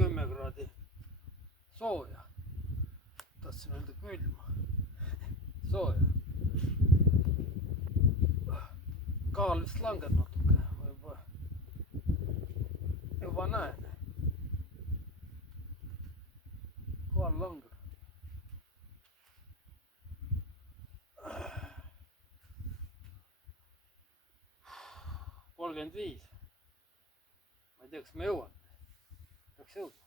on 10 kraadi sooja. Tahtsin öelda külma. Sooja. Kaal vist langeb natuke. Juba näen. Kaal langeb. Kolmkümmend 5. Ma ei tea, kas ma jõuan. Peaks jõudma.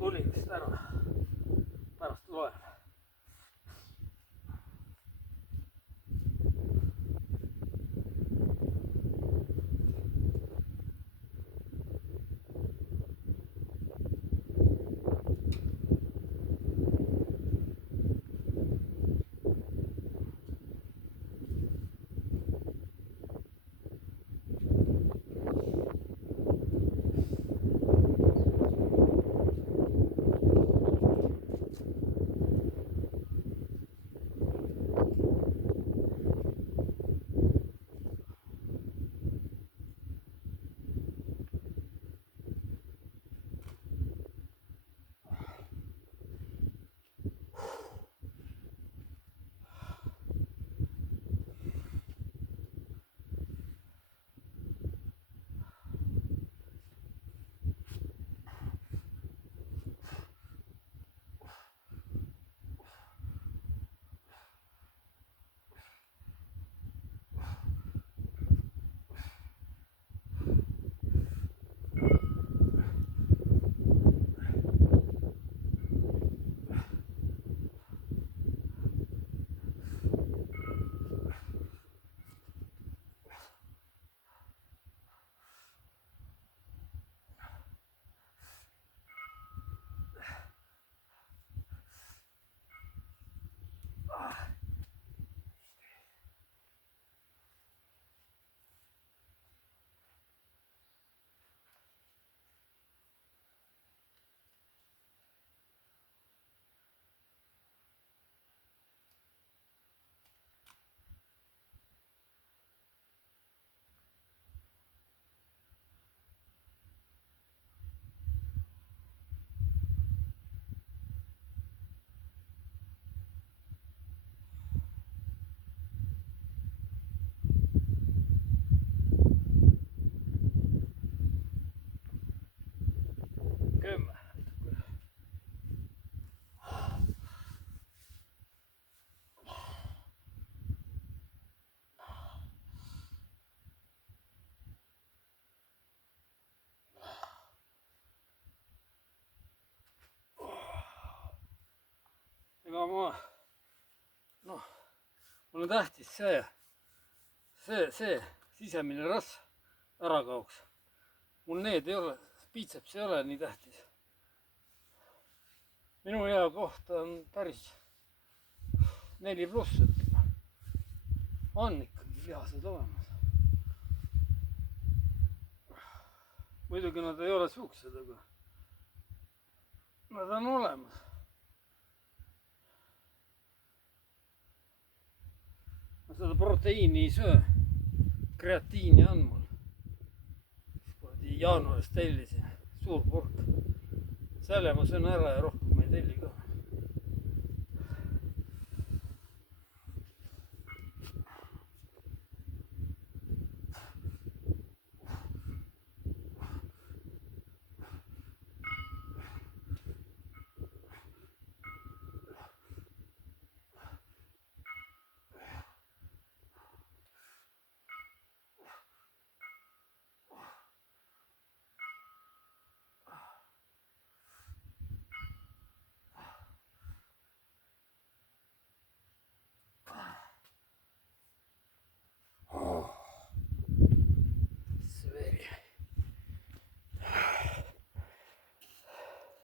Tuli vist ära. Pärast loen. Ega ma, noh, mul on tähtis see sisemine rasv ära kaoks. Mul need ei ole, biceps ei ole nii tähtis. Minu hea koht on päris 4+, ütleme. On ikkagi lihased olemas. Muidugi nad ei ole suuksed, aga nad on olemas. Ma seda proteiini ei söö. Kreatiini on mul. Jaanuaris tellisin suur purk. selle ma söön ära ja rohkem ma ei telli ka.